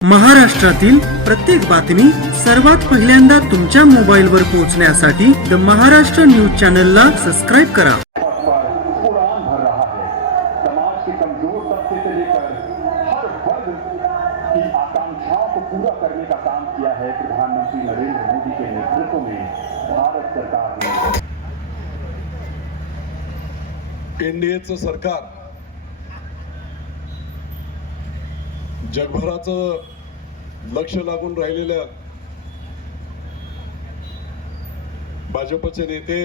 महाराष्ट्रातील प्रत्येक बातमी सर्वात पहिल्यांदा तुमच्या मोबाईलवर पोहोचण्यासाठी द महाराष्ट्र न्यूज चॅनलला सबस्क्राइब करा। उड़ान भर रहा है। समाज के कमजोर तबके से लेकर हर वर्ग की आकांक्षाओं को पूरा करने का काम किया है प्रधानमंत्री नरेंद्र मोदी के नेतृत्व में भारत सरकार ने। एनडीएचं सरकार जगभराचं लक्ष लागून राहिलेल्या भाजपचे नेते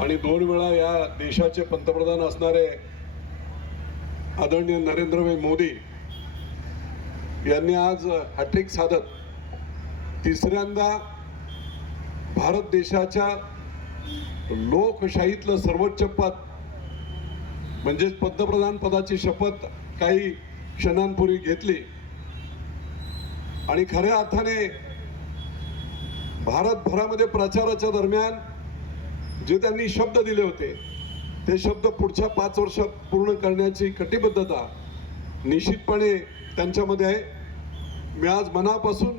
आणि 2 वेळा या देशाचे पंतप्रधान असणारे आदरणीय नरेंद्रभाई मोदी यांनी आज हॅट्रिक साधत तिसऱ्यांदा भारत देशाच्या लोकशाहीतलं सर्वोच्च पद म्हणजे पंतप्रधान पदाची शपथ काही क्षणांपूर्वी घेतली आणि खऱ्या अर्थाने भारतभरामध्ये प्रचाराच्या दरम्यान जे त्यांनी शब्द दिले होते ते शब्द पुढच्या 5 वर्षात पूर्ण करण्याची कटिबद्धता निश्चितपणे त्यांच्यामध्ये आहे। मी आज मनापासून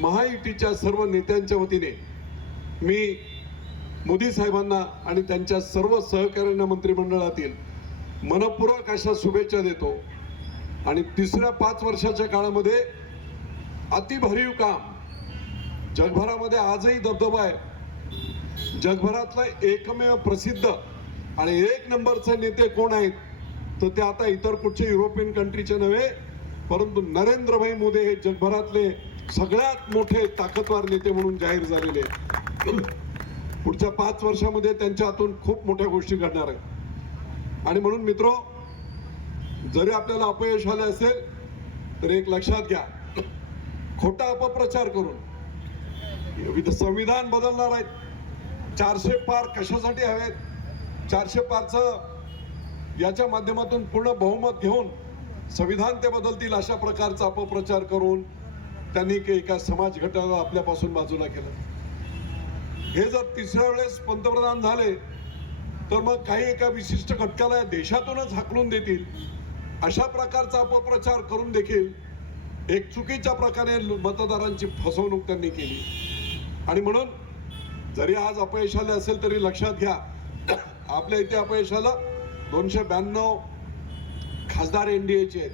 महायुतीच्या सर्व नेत्यांच्या वतीने मी मोदी साहेबांना आणि त्यांच्या सर्व सहकाऱ्यांना मंत्रिमंडळातील मनपूर्वक अशा शुभेच्छा देतो आणि तिसऱ्या 5 वर्षाच्या काळामध्ये अतिभरीव काम जगभरामध्ये आजही दबदबा आहे। जगभरातला एकमेव प्रसिद्ध आणि 1 नंबरचे नेते कोण आहेत तर ते आता इतर कुठचे युरोपियन कंट्रीचे नव्हे परंतु नरेंद्रभाई मोदी हे जगभरातले सगळ्यात मोठे ताकदवार नेते म्हणून जाहीर झालेले आहेत। पुढच्या 5 वर्षामध्ये त्यांच्या हातून खूप मोठ्या गोष्टी घडणार आहेत आणि म्हणून मित्रो जरी आपल्याला अपयश आले असेल तर एक लक्षात घ्या, खोटा अपप्रचार करून संविधान बदलणार आहेत। 400 पार कशासाठी हवेत? 400 पारचं याच्या माध्यमातून पूर्ण बहुमत घेऊन संविधान ते बदलतील अशा प्रकारचा अपप्रचार करून त्यांनी एका समाज गटाला आपल्यापासून बाजूला केलं। हे जर तिसऱ्या वेळेस पंतप्रधान झाले तर मग काही एका विशिष्ट घटकाला देशातूनच हाकलून देतील अशा प्रकारचा अपप्रचार करून देखील एक चुकीच्या प्रकारे मतदारांची फसवणूक त्यांनी केली आणि म्हणून जरी आज अपयश आले असेल तरी लक्षात घ्या, आपल्या इथे अपयश आलं 292 खासदार एनडीएचे आहेत,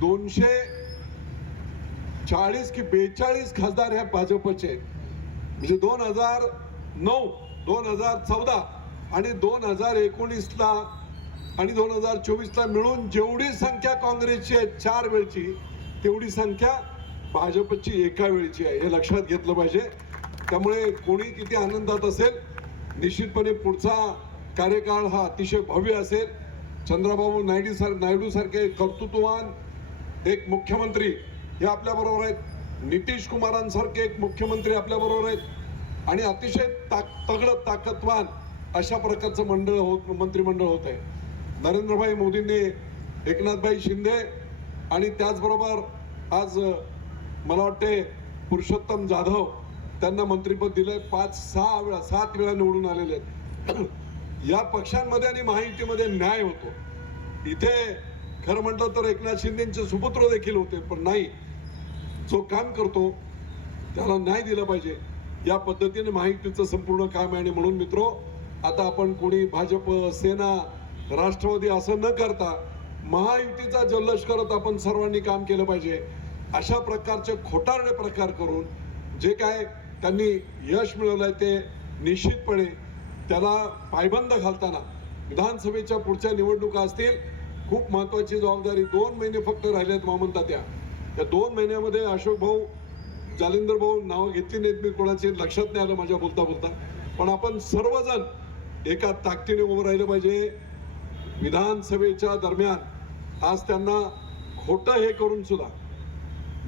240 की 42 खासदार ह्या भाजपचे आहेत। म्हणजे 2009 2014 आणि 2019ला आणि 2024ला मिळून जेवढी संख्या काँग्रेसची आहे 4 वेळची तेवढी संख्या भाजपची एका वेळची आहे, हे लक्षात घेतलं पाहिजे। त्यामुळे कोणी किती आनंदात असेल निश्चितपणे पुढचा कार्यकाळ हा अतिशय भव्य असेल। चंद्रबाबू नायडू सारखे कर्तृत्ववान एक मुख्यमंत्री हे आपल्याबरोबर आहेत, नितीश कुमारांसारखे एक मुख्यमंत्री आपल्याबरोबर आहेत आणि अतिशय तगडं ताकदवान अशा प्रकारचं मंत्रिमंडळ होत आहे। नरेंद्रभाई मोदींनी एकनाथभाई शिंदे आणि त्याचबरोबर आज मला वाटते पुरुषोत्तम जाधव त्यांना मंत्रिपद दिलंय। 7 वेळा निवडून आलेले आहेत। या पक्षांमध्ये आणि महायुतीमध्ये न्याय होतो। इथे खरं म्हटलं तर एकनाथ शिंदेचे सुपुत्र देखील होते, पण नाही, जो काम करतो त्याला न्याय दिला पाहिजे या पद्धतीने महायुतीचं संपूर्ण काम आहे। आणि म्हणून मित्रो आता आपण कोणी भाजप सेना राष्ट्रवादी असं न करता महायुतीचा जल्लोष करत आपण सर्वांनी काम केलं पाहिजे। अशा प्रकारचे खोटारडे प्रकार करून जे काय त्यांनी यश मिळवलंय ते निश्चितपणे त्याला पायबंद घालताना विधानसभेच्या पुढच्या निवडणुका असतील, खूप महत्वाची जबाबदारी 2 महिने फक्त राहिलेत मामंतात्या। या 2 महिन्यामध्ये अशोक भाऊ जालिंदर भाऊ नावं घेतली नाहीत, मी कोणाचे लक्षात नाही आलं माझ्या बोलता, पण आपण सर्वजण एका ताकदीने उभं राहिलं पाहिजे। विधानसभेच्या दरम्यान आज त्यांना खोटं हे करून सुद्धा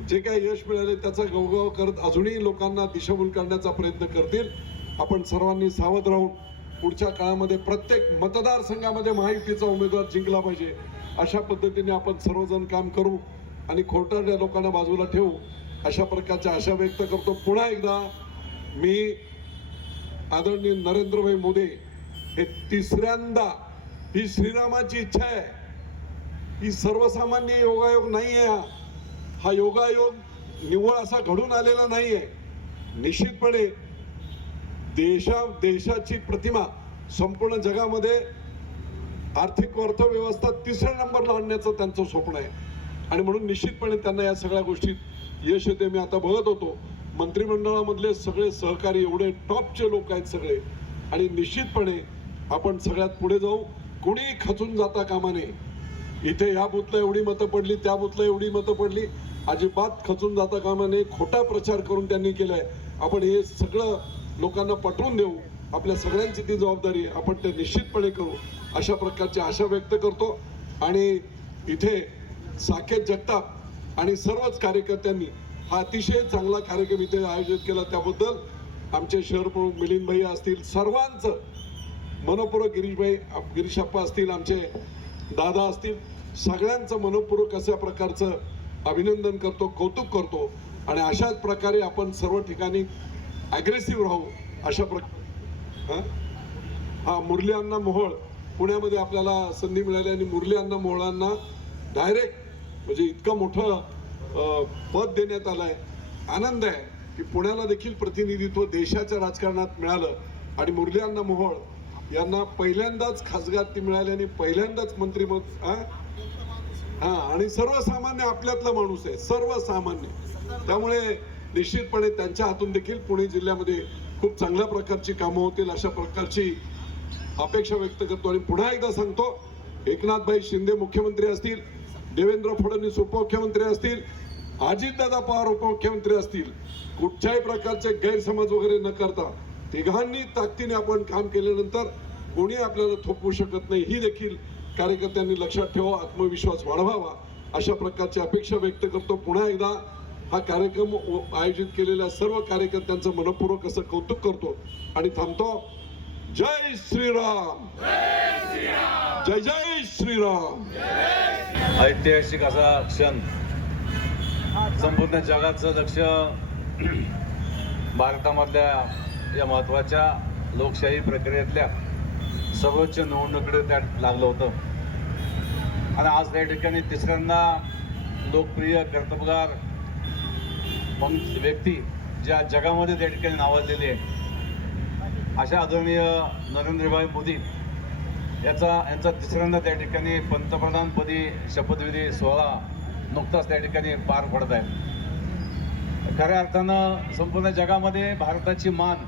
जे काही यश मिळाले त्याचा गवगव करत अजूनही लोकांना दिशाभूल करण्याचा प्रयत्न करतील। आपण सर्वांनी सावध राहून पुढच्या काळामध्ये प्रत्येक मतदारसंघामध्ये महायुतीचा उमेदवार जिंकला पाहिजे अशा पद्धतीने आपण सर्वजण काम करू आणि खोटारड्या लोकांना बाजूला ठेवू अशा प्रकारच्या आशा व्यक्त करतो। पुन्हा एकदा मी आदरणीय नरेंद्रभाई मोदी हे तिसऱ्यांदा, ही श्रीरामाची इच्छा आहे ही सर्वसामान्य योगायोग नाही आहे. हा योगायोग निव्वळ असा घडून आलेला नाही आहे. निश्चितपणे देशाची प्रतिमा संपूर्ण जगामध्ये आर्थिक अर्थव्यवस्था 3ऱ्या नंबरला आणण्याचं त्यांचं स्वप्न आहे. आणि म्हणून निश्चितपणे त्यांना या सगळ्या गोष्टीत यश येते. मी आता बघत होतो मंत्रिमंडळामधले सगळे सहकारी एवढे टॉपचे लोक आहेत सगळे. आणि निश्चितपणे आपण सगळ्यात पुढे जाऊ. कोणी खचून जाता कामा नये. इथे ह्या बूथला एवढी मतं पडली, त्या बूथला एवढी मतं पडली, अजिबात खचून जाता कामा नये. खोटा प्रचार करून त्यांनी केलाय. आपण हे सगळं लोकांना पटवून देऊ. आपल्या सगळ्यांची ती जबाबदारी आहे. आपण ते निश्चितपणे करू अशा प्रकारची आशा व्यक्त करतो. आणि इथे साकेत जगताप आणि सर्वच कार्यकर्त्यांनी हा अतिशय चांगला कार्यक्रम इथे आयोजित केला. त्याबद्दल आमचे शहर प्रमुख मिलिंद भाई असतील, सर्वांचं मनपूर्वक गिरीशप्पा असतील, आमचे दादा असतील, सगळ्यांचं मनपूर्वक अशा प्रकारचं अभिनंदन करतो, कौतुक करतो. आणि अशाच प्रकारे आपण सर्व ठिकाणी ॲग्रेसिव्ह राहू अशा मुरली अण्णा मोहोळ पुण्यामध्ये आपल्याला संधी मिळाली आणि मुरली अण्णा मोहोळांना डायरेक्ट म्हणजे इतकं मोठं पद देण्यात आलंय. आनंद आहे की पुण्याला देखील प्रतिनिधित्व देशाच्या राजकारणात मिळालं. आणि मुरली अण्णा मोहोळ यांना पहिल्यांदाच खासदारकी मिळाली आणि पहिल्यांदाच मंत्रिमंडळ आणि सर्वसामान्य आपल्यातला माणूस आहे, सर्वसामान्य. त्यामुळे निश्चितपणे त्यांच्या हातून देखील पुणे जिल्ह्यामध्ये खूप चांगल्या प्रकारची कामं होतील अशा प्रकारची अपेक्षा व्यक्त करतो. आणि पुन्हा एकदा सांगतो, एकनाथभाई शिंदे मुख्यमंत्री असतील, देवेंद्र फडणवीस उपमुख्यमंत्री असतील, अजितदादा पवार उपमुख्यमंत्री असतील, कुठच्याही प्रकारचे गैरसमज वगैरे न करता तिघांनी ताकदीने आपण काम केल्यानंतर कोणी आपल्याला थोपवू शकत नाही. ही देखील कार्यकर्त्यांनी लक्षात ठेवा. आत्मविश्वास वाढवावा अशा प्रकारची अपेक्षा व्यक्त करतो. पुन्हा एकदा हा कार्यक्रम आयोजित केलेल्या सर्व कार्यकर्त्यांचं मनपूर्वक असं कौतुक करतो आणि थांबतो. जय श्रीराम, जय जय श्रीराम. ऐतिहासिक असा क्षण, संपूर्ण जगाचं लक्ष भारतामधल्या या महत्त्वाच्या लोकशाही प्रक्रियेतल्या सर्वोच्च निवडणुकीकडे त्यात लागलं होतं. आणि आज त्या ठिकाणी तिसऱ्यांदा लोकप्रिय कर्तबगार व्यक्ती ज्या जगामध्ये त्या ठिकाणी नावाजलेली आहे अशा आदरणीय नरेंद्रभाई मोदी यांचा तिसऱ्यांदा त्या ठिकाणी पंतप्रधानपदी शपथविधी सोहळा नुकताच त्या ठिकाणी पार पडत आहे. खऱ्या अर्थानं संपूर्ण जगामध्ये भारताची मान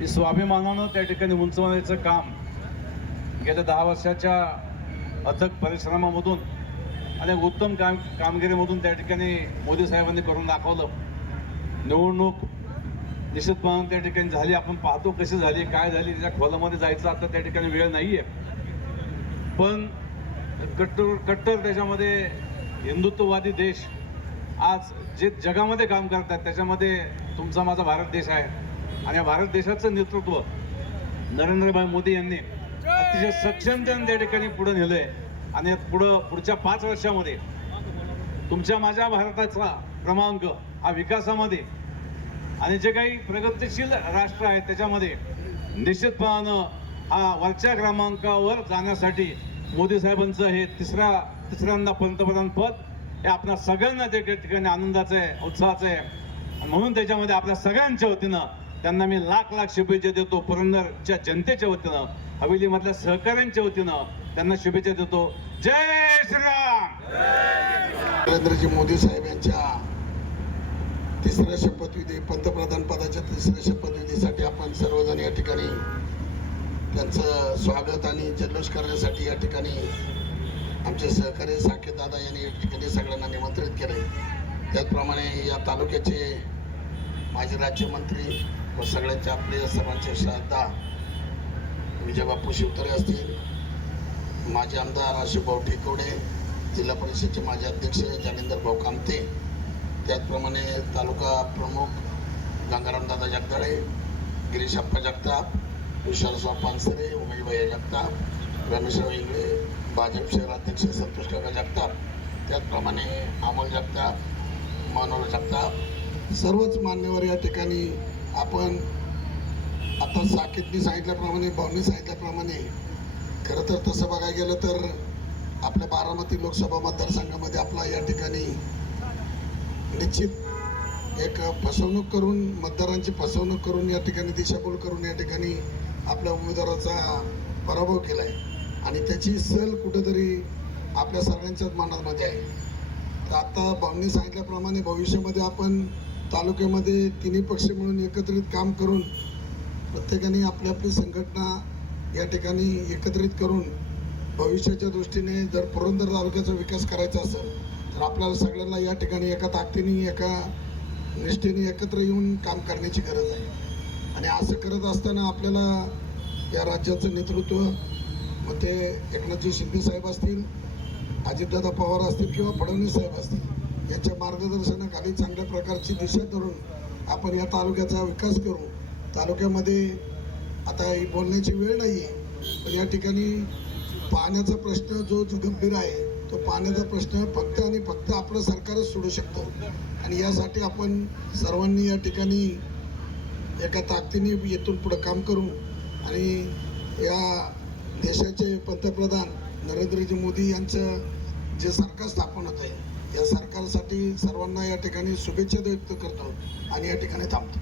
ही स्वाभिमानानं त्या ठिकाणी उंचवण्याचं काम गेल्या 10 वर्षाच्या अथक परिश्रमामधून आणि उत्तम कामगिरीमधून त्या ठिकाणी मोदी साहेबांनी करून दाखवलं. निवडणूक निश्चितपणे त्या ठिकाणी झाली, आपण पाहतो कशी झाली, काय झाली, त्याच्या खोलामध्ये जायचं आता त्या ठिकाणी वेळ नाही आहे. पण कट्टर त्याच्यामध्ये हिंदुत्ववादी देश आज जे जगामध्ये काम करतात त्याच्यामध्ये तुमचा माझा भारत देश आहे. आणि या भारत देशाचं नेतृत्व नरेंद्रभाई मोदी यांनी अतिशय सक्षमतेने त्या ठिकाणी पुढे नेलंय. आणि पुढच्या 5 वर्षामध्ये तुमच्या माझ्या भारताचा क्रमांक हा विकासामध्ये आणि जे काही प्रगतिशील राष्ट्र आहेत त्याच्यामध्ये निश्चितपणानं हा वरच्या क्रमांकावर जाण्यासाठी मोदी साहेबांचं हे तिसऱ्यांदा पंतप्रधान पद हे आपल्या सगळ्यांना त्या ठिकाणी आनंदाचं आहे, उत्साहाचं आहे. म्हणून त्याच्यामध्ये आपल्या सगळ्यांच्या वतीनं त्यांना मी लाख शुभेच्छा देतो. पुरंदरच्या जनतेच्या वतीनं, हवेलीमधल्या सहकाऱ्यांच्या वतीनं त्यांना शुभेच्छा देतो. जय श्रीराम. नरेंद्रजी मोदी साहेब यांच्या तिसऱ्या शपथविधी, पंतप्रधान पदाच्या तिसऱ्या शपथविधीसाठी आपण सर्वजण या ठिकाणी त्यांचं स्वागत आणि जल्लोष करण्यासाठी या ठिकाणी आमचे सहकारी साकेत दादा यांनी या ठिकाणी सगळ्यांना निमंत्रित केले. त्याचप्रमाणे या तालुक्याचे माजी राज्यमंत्री व सगळ्यांचे आपले सर्वांचे श्रद्धा विजयबापू शिवतरे असतील, माजी आमदार आशुभाऊ ठेकवडे, जिल्हा परिषदेचे माजी अध्यक्ष जालिंदर भाऊ कामते, त्याचप्रमाणे तालुका प्रमुख गंगारामदादा जगदाळे, गिरीशप्पा जगताप, विशालराव पानसरे, उमेशभाई जगताप, रमेशराव इंगळे, भाजप शहराध्यक्ष संतोष काका जगताप, त्याचप्रमाणे अमोल जगताप, मनोहर जगताप, सर्वच मान्यवर या ठिकाणी आपण आता साकेतनी सांगितल्याप्रमाणे, भाऊंनी सांगितल्याप्रमाणे खरं तर तसं बघायला गेलं तर आपल्या बारामती लोकसभा मतदारसंघामध्ये आपला या ठिकाणी निश्चित एक फसवणूक करून, मतदारांची फसवणूक करून, या ठिकाणी दिशाभूल करून या ठिकाणी आपल्या उमेदवाराचा पराभव केला आहे आणि त्याची सल कुठंतरी आपल्या सगळ्यांच्याच मनामध्ये आहे. तर आता भाऊंनी सांगितल्याप्रमाणे भविष्यामध्ये आपण तालुक्यामध्ये तिन्ही पक्ष मिळून एकत्रित काम करून प्रत्येकाने आपली आपली संघटना या ठिकाणी एकत्रित करून भविष्याच्या दृष्टीने जर पुरंदर तालुक्याचा विकास करायचा असेल तर आपल्याला सगळ्यांना या ठिकाणी एका ताकदीने, एका निष्ठेने एकत्र येऊन काम करण्याची गरज आहे. आणि असं करत असताना आपल्याला या राज्याचं नेतृत्व, मग ते एकनाथजी शिंदे साहेब असतील, अजितदादा पवार असतील किंवा फडणवीस साहेब असतील, यांच्या मार्गदर्शनाखाली चांगल्या प्रकारची दिशा धरून आपण या तालुक्याचा विकास करू. तालुक्यामध्ये आता ही बोलण्याची वेळ नाही आहे, पण या ठिकाणी पाण्याचा प्रश्न जो गंभीर आहे, तो पाण्याचा प्रश्न फक्त आणि फक्त आपलं सरकारच सोडू शकतं. आणि यासाठी आपण सर्वांनी या ठिकाणी एका ताकदीने इथून पुढं काम करू आणि या देशाचे पंतप्रधान नरेंद्रजी मोदी यांचं जे सरकार स्थापन होत आहे, या सरकारसाठी सर्वांना या ठिकाणी शुभेच्छा व्यक्त करतो आणि या ठिकाणी थांबतो.